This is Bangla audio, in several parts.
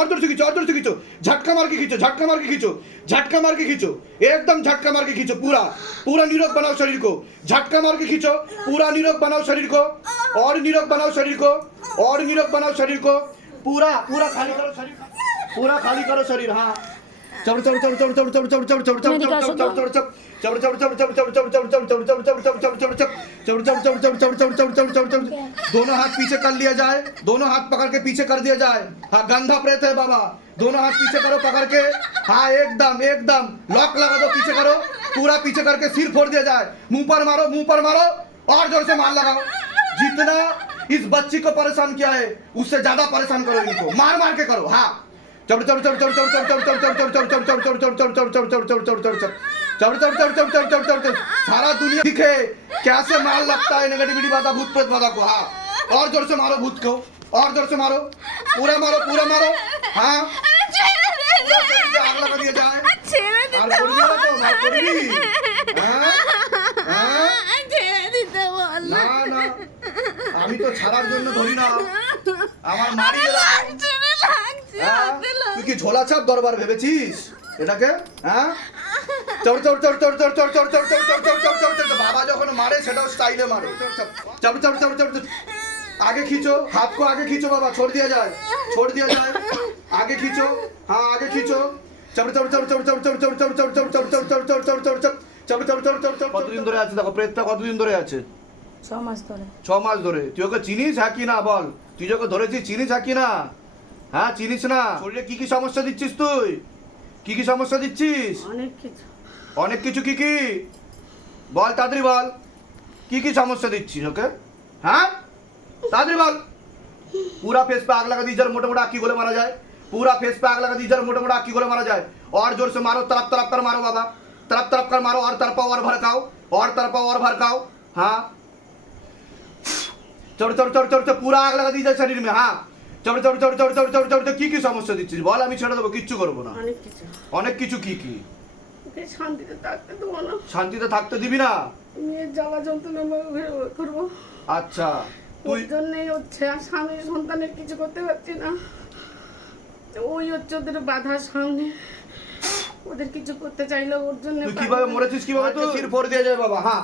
और जोर से खींचो और जोर से खींचो झटका मार के खींचो झटका मार के खींचो झटका मार के खींचो एकदम झटका मार के खींचो पूरा पूरा निरोग बनाओ शरीर को झटका मार के खींचो पूरा निरोग बनाओ शरीर को और निरोग बनाओ शरीर को और निरोग बनाओ शरीर को पूरा पूरा खाली करो शरीर पूरा खाली करो शरीर हाँ दोनों हाथ पीछे कर लिया जाए दोनों हाथ पकड़ के पीछे कर दिया जाए हाँ गंधा प्रेत है बाबा दोनों हाथ पीछे करो पकड़ के हाँ एकदम एकदम लॉक लगा दो पीछे करो पूरा पीछे करके सिर फोड़ दिया जाए मुँह पर मारो मुँह पर मारो और ज़ोर से मार लगाओ जितना इस बच्ची को परेशान किया है उससे ज़्यादा परेशान करो इनको मार मार के करो हाँ सारा दुनिया दिखे कैसे माल लगता है नेगेटिविटी बाधा भूत प्रेत बाधा को? हाँ। और ज़ोर से मारो भूत को। और ज़ोर से मारो। पूरा मारो पूरा मारो। हाँ। आग लगा दिया जाए। तो हाँ? हाँ। আমি তো ছাড়ার জন্য ধরি না আমার মারি তুই কি ঝোলা চাপ দরবার ভেবেছিস এটাকে হ্যাঁ চড় চড় চড় চর চর চর চর চর চর চর চড় চর চড় বাবা যখন মারে সেটাও স্টাইলে মারে চড় চড় চড় চড় আগে খিচো হাত কো আগে খিচো বাবা ছোট দিয়া যায় ছোট দিয়া যায় আগে খিচো হ্যাঁ আগে খিচো চড় চড় চড় চড় চড় চড় চড় চড় চড় চড় চড় চড় চড় চর চড় চড় চড় চড় চড় চড় চড় কতদিন ধরে আছে দেখো প্রেতটা কতদিন ধরে আছে ছ মাস ধরে ছ মাস ধরে তুই ওকে চিনিস হ্যাঁ কি না বল তুই যখন ধরেছিস চিনিস হ্যাঁ কি না হ্যাঁ চিনিস না শরীরে কি কি সমস্যা দিচ্ছিস তুই কি কি সমস্যা দিচ্ছিস অনেক কিছু অনেক কিছু কি কি বল তাড়াতাড়ি বল কি কি সমস্যা দিচ্ছিস ওকে হ্যাঁ তাড়াতাড়ি বল पूरा फेस पे आग लगा दी जर मोटा मोटा आकी गोले मारा जाए पूरा फेस पे आग लगा दी जर मोटा मोटा आकी गोले मारा जाए और जोर से मारो तरफ तरफ कर मारो बाबा तरफ तरफ कर मारो और तरफा और भड़काओ और तरफा और भड़काओ हाँ চড়ে চড়ে চড়ে চড়ে পুরো আগ লাগা দিয়ে যায় শরীর মে হ্যাঁ চড়ে চড়ে চড়ে চড়ে চড়ে চড়ে চড়ে কি কি সমস্যা দিচ্ছিস বল আমি ছেড়ে দেবো কিচ্ছু করব না অনেক কিছু কি কি শান্তিতে থাকতে দেবো না শান্তিতে থাকতে দিবি না মেয়ের জ্বালা যন্ত্রণা করব আচ্ছা ওই জন্যই হচ্ছে আর স্বামী সন্তানের কিছু করতে পারছি না ওই হচ্ছে ওদের বাধা সামনে ওদের কিছু করতে চাইলে ওর জন্য কীভাবে মরেছিস কীভাবে তো শির ফোর দিয়ে যায় বাবা হ্যাঁ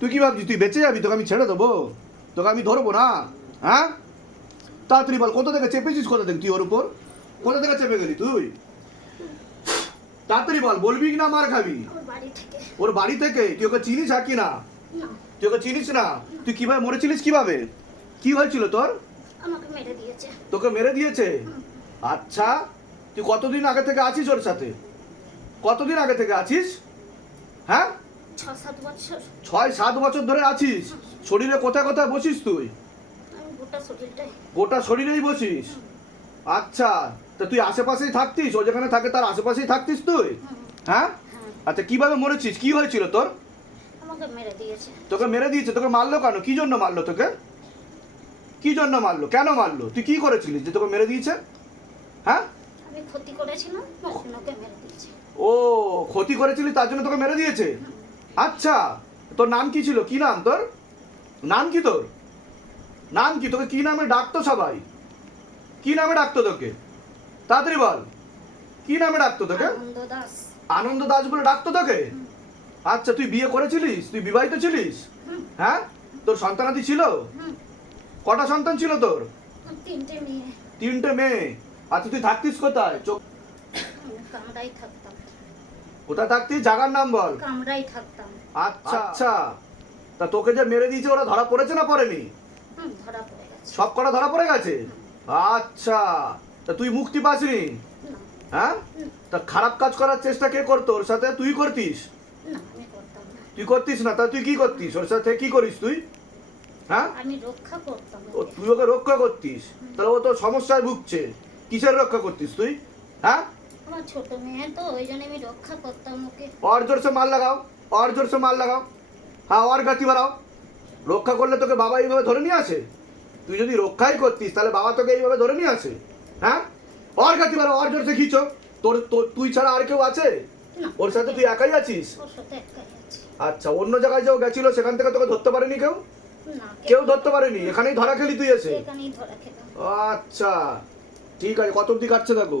তুই কি ভাবছিস? তুই বেঁচে যাবি? তোকে আমি ছেড়ে দেবো। তোকে আমি ধরবো না। হ্যাঁ? তাড়াতাড়ি বল কোথা থেকে চেপেছিস কোথা থেকে তুই ওর উপর? কোথা থেকে চেপে গেলি তুই? তাড়াতাড়ি বল বলবি কি না মার খাবি? ওর বাড়ি থেকে। তুই ওকে চিনিস হ্যাঁ কি না? তুই ওকে চিনিস না? তুই কীভাবে মরেছিলিস কীভাবে? কি হয়েছিল তোর? তোকে মেরে দিয়েছে? আচ্ছা তুই কতদিন আগে থেকে আছিস ওর সাথে? কতদিন আগে থেকে আছিস? হ্যাঁ? ছয় সাত বছর ধরে আছিস? শরীরে কোথায় কোথায় বসিস তুই? গোটা শরীরেই বসিস? আচ্ছা তা তুই আশেপাশেই থাকতিস? ও যেখানে থাকে তার আশেপাশেই থাকতিস তুই? হ্যাঁ? হ্যাঁ। আচ্ছা কীভাবে মরেছিস? কি হয়েছিল তোর? তোকে মেরে দিয়েছে? তোকে মারলো কেন? কি জন্য মারলো তোকে? কি জন্য মারলো? কেন মারলো? তুই কি করেছিলিস যে তোকে মেরে দিয়েছে? হ্যাঁ? আমি ক্ষতি করেছিলাম ওকে মেরে দিয়েছে। ও ক্ষতি করেছিলি তার জন্য তোকে মেরে দিয়েছে? আচ্ছা তোর নাম কি ছিল? কি নাম তোর? নাম কি তোর? নাম কি? তোকে কি নামে ডাকতো সবাই? কি নামে ডাকতো তোকে? তাড়াতাড়ি বল। কি নামে ডাকতো তোকে? আনন্দ দাস বলে ডাকতো তোকে? আচ্ছা তুই বিয়ে করেছিলিস? তুই বিবাহিত ছিলিস? হ্যাঁ? তোর সন্তানাদি ছিল? কটা সন্তান ছিল তোর? তিনটে মেয়ে। তিনটে মেয়ে। আচ্ছা তুই থাকতিস কোথায়? চোখ থাকতাম কোথায় থাকতিস? জাগার নাম বল। কামরাই থাকতাম। আচ্ছা। আচ্ছা। তা তোকে যে মেরে দিয়েছে ওরা ধরা পড়েছে না পড়েনি? হুম ধরা পড়ে গেছে। সব কটা ধরা পড়ে গেছে? আচ্ছা। তা তুই মুক্তি পাসনি? হ্যাঁ? তা খারাপ কাজ করার চেষ্টা কে করতো? ওর সাথে তুই করতিস? তুই করতিস না? তা তুই কি করতিস? ওর সাথে কি করিস তুই? হ্যাঁ? আমি রক্ষা করতাম ও তুই ওকে রক্ষা করতিস? তাহলে ও তো সমস্যায় ভুগছে। কিসের রক্ষা করতিস তুই? হ্যাঁ? আমার ছোট মেয়ে তো ওই জন্য আমি রক্ষা করতাম ওকে। और जोर से मार लगाओ और जोर से मार लगाओ हाँ বাড়াও। রক্ষা করলে তোকে বাবা এইভাবে ধরে নিয়ে আসে? তুই যদি রক্ষাই করতিস তাহলে বাবা তোকে এইভাবে ধরে নিয়ে আসে? হ্যাঁ? আর গতি বাড়াও আর জোরসে খিচো তোর তোর তুই ছাড়া আর কেউ আছে? ওর সাথে তুই একাই আছিস? আচ্ছা অন্য জায়গায় যাও গেছিল সেখান থেকে তোকে ধরতে পারেনি কেউ? কেউ ধরতে পারেনি? এখানেই ধরা খেলি তুই এসে? আচ্ছা ঠিক আছে কত অব্দি কাটছে দেখো?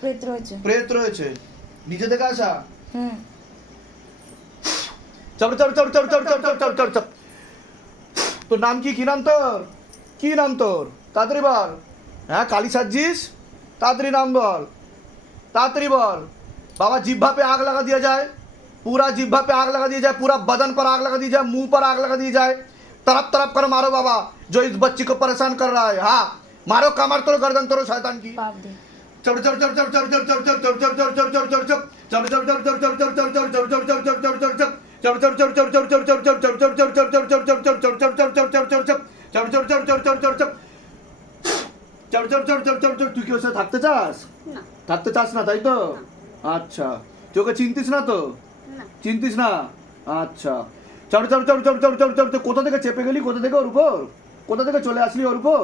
প্রেত রয়েছে প্রেত রয়েছে নিচে থেকে আসা হুম chop chop chop chop chop chop chop chop chop chop তোর নাম কি কি নাম তোর কি নাম তোর তাড়াতাড়ি বল হ্যাঁ কালী সাজিস তাড়াতাড়ি নাম বল तातरी बोल बाबा जिब्भा पे आग लगा दिया जाए पूरा जिब्भा पे आग लगा दिया जाए पूरा बदन पर आग लगा दी जाए मुंह पर आग लगा दी जाए तरफ तरफ कर मारो बाबा जो इस बच्ची को परेशान कर रहा है हाँ मारो कमर तोड़ो गर्दन तोड़ो शैतान की তুই কি থাকতে চাস থাকতে চাস না তাই তো আচ্ছা তুই চিনতিস না তো চিনতিস না আচ্ছা চড় চড় চড় চড় চড় চড় চড় কোথা থেকে চেপে গেলি কোথা থেকে ওর উপর কোথা থেকে চলে আসলি ওর উপর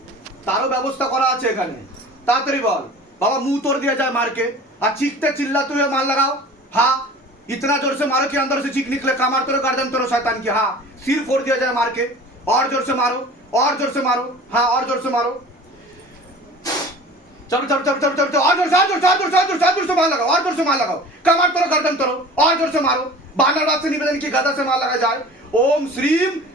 তারও ব্যবস্থা করা আছে এখানে তাড়াতাড়ি বল বাবা मुंह तोड़ दिया जाए मार के और चीखते चिल्लाते हुए मार लगाओ हाँ इतना जोर से मारो कि अंदर से चीख निकले कमर तोड़ो गर्दन तोड़ो शैतान की हाँ सिर फोड़ दिया जाए मार के और जोर से मारो और जोर से मारो हाँ और जोर से मारो चलो चलो चलो चलो चलो चलो और जोर से और जोर से और जोर से और जोर से और जोर से मार लगाओ और जोर से मार लगाओ कमर तोड़ो गर्दन तोड़ो और जोर से मारो बानर रात से निवेदन की गदा से मार लगा जाए ओम श्रीम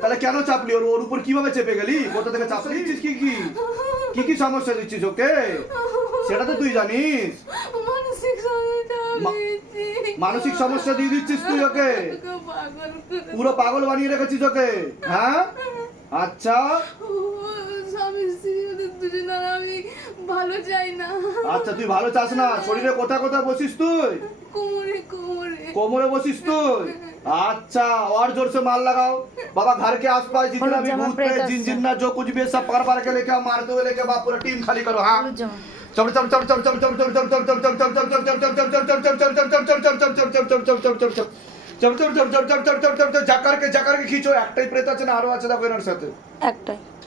তাহলে কেন চাপলি? ওর ওর উপর কীভাবে চেপে গেলি? কোথা থেকে চাপলি দিচ্ছিস কি কি? কি কি সমস্যা দিচ্ছিস ওকে? সেটা তো তুই জানিস। মানসিক সমস্যা দিয়ে দিচ্ছিস তুই ওকে? পুরো পাগল বানিয়ে রেখেছিস ওকে? হ্যাঁ? আচ্ছা। আমি ভালো চাই না। আচ্ছা তুই ভালো চাস না? শরীরে কোথায় কোথায় বসিস তুই? কোমরে কোমরে কোমরে বসিস তুই আচ্ছা আর জোরসে মার লাগাও বাবা ঘর কে আসপাস প্রেত জিন না জো কুছ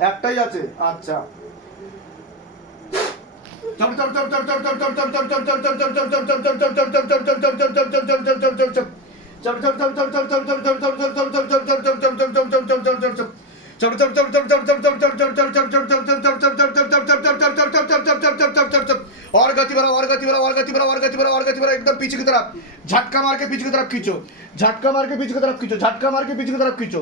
একটাই আছে আচ্ছা और गति बढ़ाओ और गति बढ़ाओ और गति बढ़ाओ और गति और गति बढ़ाओ एकदम पीछे की तरफ झटका मार के पीछे की तरफ खींचो झटका मार के पीछे की तरफ खींचो झटका मार के पीछे की तरफ खींचो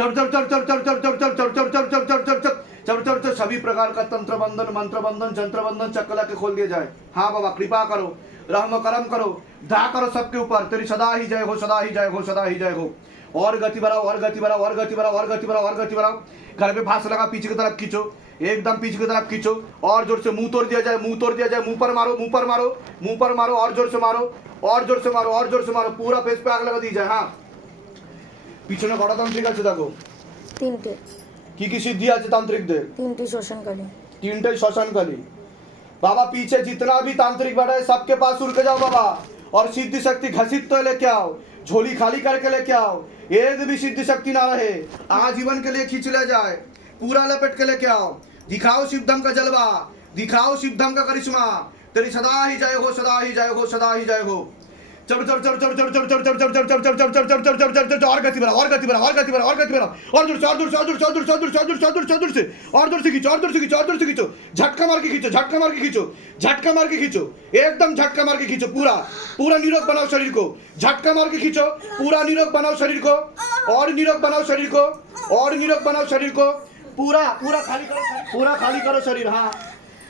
चप चप चप चप चप चप चप चप चप चप चप चप चप चप चप चप चप सभी प्रकार का तंत्र बंधन मंत्र बंधन जंत्र बंधन चक्कला के खोल दिया जाए हाँ बाबा कृपा करो रहम करम करो धा करो सबके ऊपर तेरी सदा ही जय हो सदा ही जय हो सदा ही जय हो और गति बढ़ाओ और गति बढ़ाओ और गति बढ़ाओ और गति बढ़ाओ और गति बढ़ाओ घर पे फांस लगा पीछे की तरफ़ खींचो एकदम पीछे की तरफ़ खींचो और ज़ोर से मुँह तोड़ दिया जाए मुँह तोड़ दिया जाए मुँह पर मारो मुँह पर मारो मुँह पर मारो और ज़ोर से मारो और ज़ोर से मारो और ज़ोर से मारो पूरा फेस पे आग लगा दी जाए हाँ পিছনে কটা তান্ত্রিক আছে দেখো তিনটে কি কি সিদ্ধি আছে তান্ত্রিকদের তিনটি শ্মশানকালী तीनटे श्मशान कली बाबा पीछे जितना भी तांत्रिक बैठा है सबके पास उड़ के जाओ बाबा और सिद्धि शक्ति घसीट तो लेके आओ झोली खाली करके लेके आओ एक भी सिद्धि शक्ति ना रहे आजीवन के लिए खींच ले जाए पूरा लपेट के लेके आओ दिखाओ शिवधम का जलवा दिखाओ शिवधम का करिश्मा तेरी सदा ही जय हो सदा ही जय हो सदा ही जय हो चढ़ चढ़ चढ़ चढ़ चढ़ चढ़ चढ़ चढ़ चढ़ चढ़ चढ़ चढ़ चढ़ चढ़ चढ़ चढ़ चढ़ चढ़ और गति बढ़ा और गति बढ़ा और गति बढ़ा और गति बढ़ा और दूर से और दूर से और दूर से और दूर से और दूर से और दूर से और दूर से और दूर से और दूर से खींचो और दूर से खींचो और दूर से खींचो झटका मार के खींचो झटका मार के खींचो झटका मार के खींचो एकदम झटका मार के खींचो पूरा पूरा निरोग बनाओ शरीर को झटका मार के खींचो पूरा निरोग बनाओ शरीर को और निरोग बनाओ शरीर को और निरोग बनाओ शरीर को पूरा पूरा खाली करो शरीर, पूरा खाली करो शरीर हाँ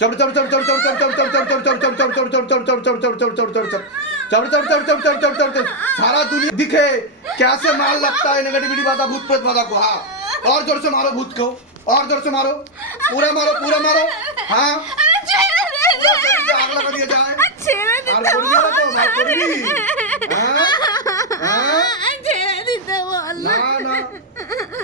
চপড়ে চপড়ে চপড়ে চপড়ে चौड़ सारा दुनिया दिखे कैसे मार लगता है नेगेटिविटी बाधा भूत प्रेत बाधा को हाँ और जोर से मारो भूत को और जोर से मारो पूरा मारो पूरा मारो हाँ आग लगा दिया जाए ना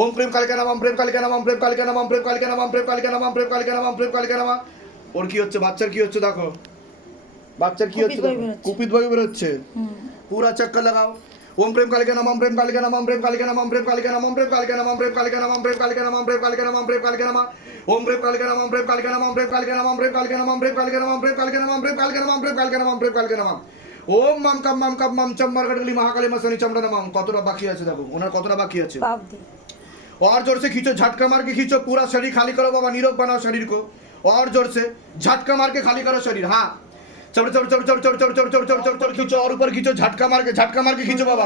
ओम प्रेम कालिका नाम प्रेम कालिका नाम प्रेम कालिका नाम प्रेम कालिका नाम प्रेम कालिका नाम प्रेम कालिका नाम प्रेम कालिका नाम ওর কি হচ্ছে বাচ্চার কি হচ্ছে দেখো বাচ্চার কি হচ্ছে কুপিত বায়ু দেখো। বেরোচ্ছে। কুপিত বায়ু বেরোচ্ছে হুম पूरा चक्कर लगाओ ओम प्रेम कालिका नमः प्रेम कालिका नमः प्रेम कालिका नमः प्रेम कालिका नमः प्रेम कालिका नमः प्रेम कालिका नमः प्रेम कालिका नमः प्रेम कालिका नमः प्रेम कालिका नमः ओम प्रेम कालिका नमः प्रेम कालिका नमः प्रेम कालिका नमः प्रेम कालिका नमः प्रेम कालिका नमः प्रेम कालिका नमः प्रेम कालिका नमः प्रेम कालिका नमः प्रेम कालिका नमः ওম মাম কাম মাম কাম মাম চম্বার কাটলি মহাকালী মাসানি চমড়া নামাম কতটা বাকি আছে দেখো ওনার কতটা বাকি আছে পাপ দি और जोर से खींचो झटका मार के खींचो पूरा शरीर खाली करो बाबा निरोग बनाओ शरीर को और जोर से झटका मार के खाली करो शरीर हाँ चढ़ चढ़ चढ़ चढ़ चढ़ चढ़ चढ़ चढ़ चढ़ चढ़ चढ़ खींचो और ऊपर खींचो झटका मार के झटका मार के खींचो बाबा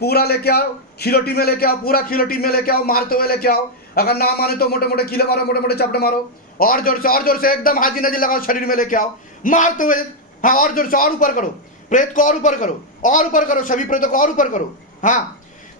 पूरा लेके आओ खिलोटी में लेके आओ पूरा खिलोटी में लेके आओ मारते हुए लेके आओ अगर ना माने तो मोटे मोटे कीले मारो मोटे मोटे चपटे मारो और जोर से और जोर से एकदम हाजी नजी लगाओ शरीर में लेके आओ मारते हुए हाँ और जोर से और ऊपर करो प्रेत को और ऊपर करो और ऊपर करो सभी प्रेतों को और ऊपर करो हाँ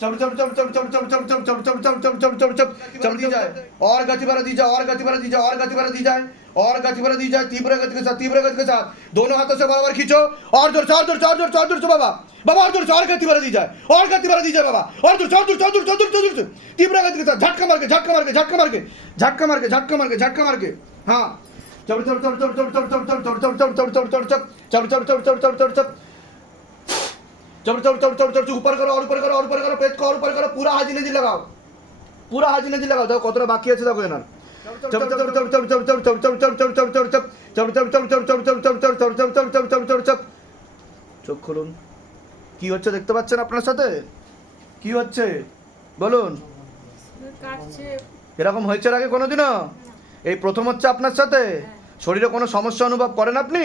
चलो चलो चलो चलो चलो चलो चलो चलो चलो चलो चलो चलो चलो चलो चलो दी जाए और गति पर दी जाए और गति पर दी जाए और गति पर दी जाए और गति पर दी जाए तीव्र गति के साथ तीव्र गति के साथ दोनों हाथों से बराबर खींचो और ज़ोर चार ज़ोर चार ज़ोर चार ज़ोर से बाबा बाबा और ज़ोर चार गति पर दी जाए और गति पर दी जाए बाबा और ज़ोर चार ज़ोर चार ज़ोर चार ज़ोर ज़ोर तीव्र गति के साथ झटका मार के झटका मार के झटका मार के झटका मार के झटका मार के झटका मार के हाँ चम चम चम चम चम चम चम चम चम चलो चम चम चम चम चम चलो चलो चलो चलो जब चढ़ चढ़ चढ़ चढ़ ऊपर करो और ऊपर करो और ऊपर करो पेज को और ऊपर करो पूरा हाजी नजी लगाओ पूरा हाजी नजी लगाओ देखो কতটা বাকি আছে দেখো এনার চোখ খুলুন কি হচ্ছে দেখতে পাচ্ছেন আপনার সাথে কি হচ্ছে বলুন এরকম হয়েছে আগে কোনোদিনও এই প্রথম হচ্ছে আপনার সাথে শরীরে কোনো সমস্যা অনুভব করেন আপনি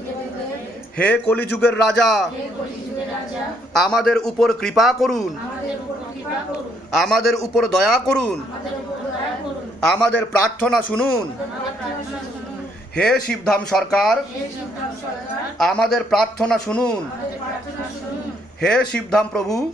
হে কলিযুগের রাজা আমাদের উপর কৃপা করুন। আমাদের উপর দয়া করুন। আমাদের প্রার্থনা শুনুন। হে শিবধাম সরকার আমাদের প্রার্থনা শুনুন। হে শিবধাম প্রভু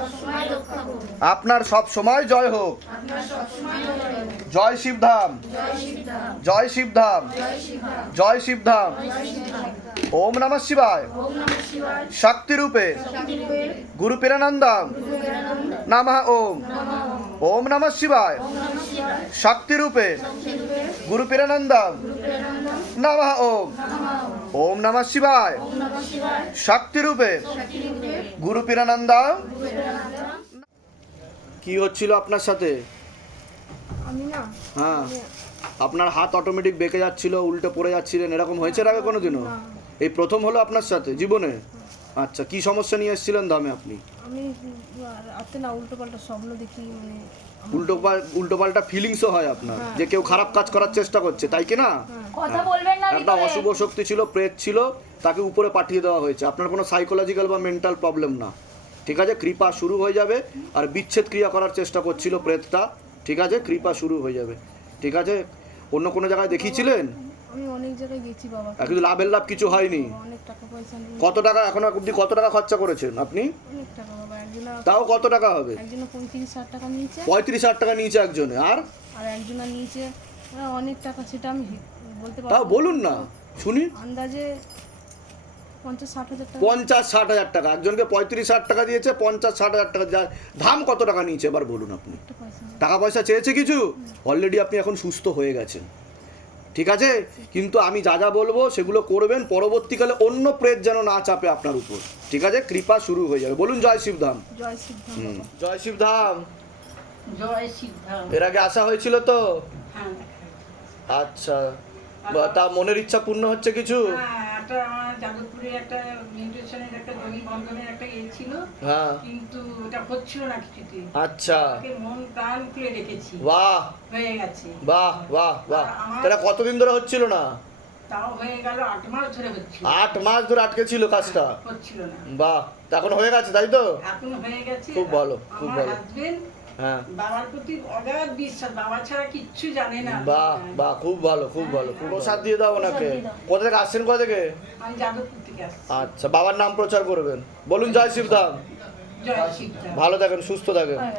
আপনার সব সময় জয় হোক। জয় শিবধাম। জয় শিবধাম। জয় শিবধাম। ওম নমঃ শিবায়। শক্তি রূপে গুরু পীরানন্দম নমঃ ওম। ওম নমঃ শিবায়। শক্তিরূপে গুরু পীরানন্দম নমঃ ওম। ওম নমঃ শিবায়। শক্তি রূপে গুরু পীরানন্দম কি হচ্ছিল আপনার সাথে? হ্যাঁ। আপনার হাত অটোমেটিক বেঁকে যাচ্ছিল উল্টে পড়ে যাচ্ছিলেন এরকম হয়েছে আগে কোনোদিনও? এই প্রথম হলো আপনার সাথে জীবনে? আচ্ছা কি সমস্যা নিয়ে এসেছিলেন দামে আপনি? আমি রাতে না উল্টো পাল্টা স্বপ্ন দেখি মানে উল্টো উল্টো পাল্টা ফিলিংসও হয় আপনার যে কেউ খারাপ কাজ করার চেষ্টা করছে তাই কি না? কথা বলবেন না একটা অশুভ শক্তি ছিল প্রেত ছিল তাকে উপরে পাঠিয়ে দেওয়া হয়েছে। আপনার কোনো সাইকোলজিক্যাল বা মেন্টাল প্রবলেম না। ঠিক আছে? কৃপা শুরু হয়ে যাবে আর বিচ্ছেদ ক্রিয়া করার চেষ্টা করছিল প্রেতটা। ঠিক আছে? কৃপা শুরু হয়ে যাবে। ঠিক আছে? অন্য কোনো জায়গায় দেখিয়েছিলেন? আমি অনেক জায়গায় গেছি বাবা। কিন্তু লাভের লাভ কিছু হয়নি। অনেক টাকা পয়সা কত টাকা এখন অবধি কত টাকা খরচা করেছেন আপনি? অনেক টাকা বাবা একজনা তাও কত টাকা হবে? একজনা পঁয়ত্রিশ ষাট টাকা নিয়েছে। পঁয়ত্রিশ হাজার টাকা নিয়েছে একজনে আর? আর একজনা নিয়েছে অনেক টাকা সেটা আমি বলতে তাও পারব না। বলুন না শুনি। আন্দাজে পঞ্চাশ ষাট হাজার টাকা। ষাট একজনকে পঁয়ত্রিশ হাজার টাকা দিয়েছে পঞ্চাশ ষাট হাজার টাকা ধাম কত টাকা নিয়েছে এবার বলুন আপনি। টাকা পয়সা চেয়েছে কিছু? অলরেডি আপনি এখন সুস্থ হয়ে গেছেন। ঠিক আছে? কিন্তু আমি যা যা বলব সেগুলো করবেন পরবর্তীকালে অন্য প্রেত যেন না চাপে আপনার উপর। ঠিক আছে? কৃপা শুরু হয়ে যাবে। বলুন জয় শিবধাম। জয় শিবধাম জয় শিবধাম। জয় শিবধাম। এর আগে আসা হয়েছিল তো? হ্যাঁ। আচ্ছা। তা মনের ইচ্ছা পূর্ণ হচ্ছে কিছু? হ্যাঁ, একটা আমার যাদবপুরে একটা মিউটেশনের একটা জমি বন্ধনের একটা ইয়ে ছিল। হ্যাঁ। কিন্তু ওটা হচ্ছিল না কিছুতে। আচ্ছা। মন প্রাণ খুলে রেখেছি। বাহ। হয়ে গেছে। বাহ বাহ বাহ। তাহলে কতদিন ধরে হচ্ছিল না? তাও হয়ে গেল আট মাস ধরে হচ্ছিল। আট মাস ধরে আটকে ছিল কাজটা? হচ্ছিল না। বাহ। তা এখন হয়ে গেছে তাই তো? এখন হয়ে গেছে। খুব ভালো, খুব ভালো। হাজবেন্ড বাবার প্রতি অগাধ বিশ্বাস বাবা ছাড়া কিচ্ছু জানে না। বাহ বাহ খুব ভালো খুব ভালো খুব প্রসাদ দিয়ে দাও ওনাকে। কোথা থেকে আসছেন কোথা থেকে? আমি যাদবপুর থেকে আসছি। আচ্ছা বাবার নাম প্রচার করবেন। বলুন জয় শিবধাম। জয় শিবধাম। ভালো থাকেন সুস্থ থাকেন। হয়ে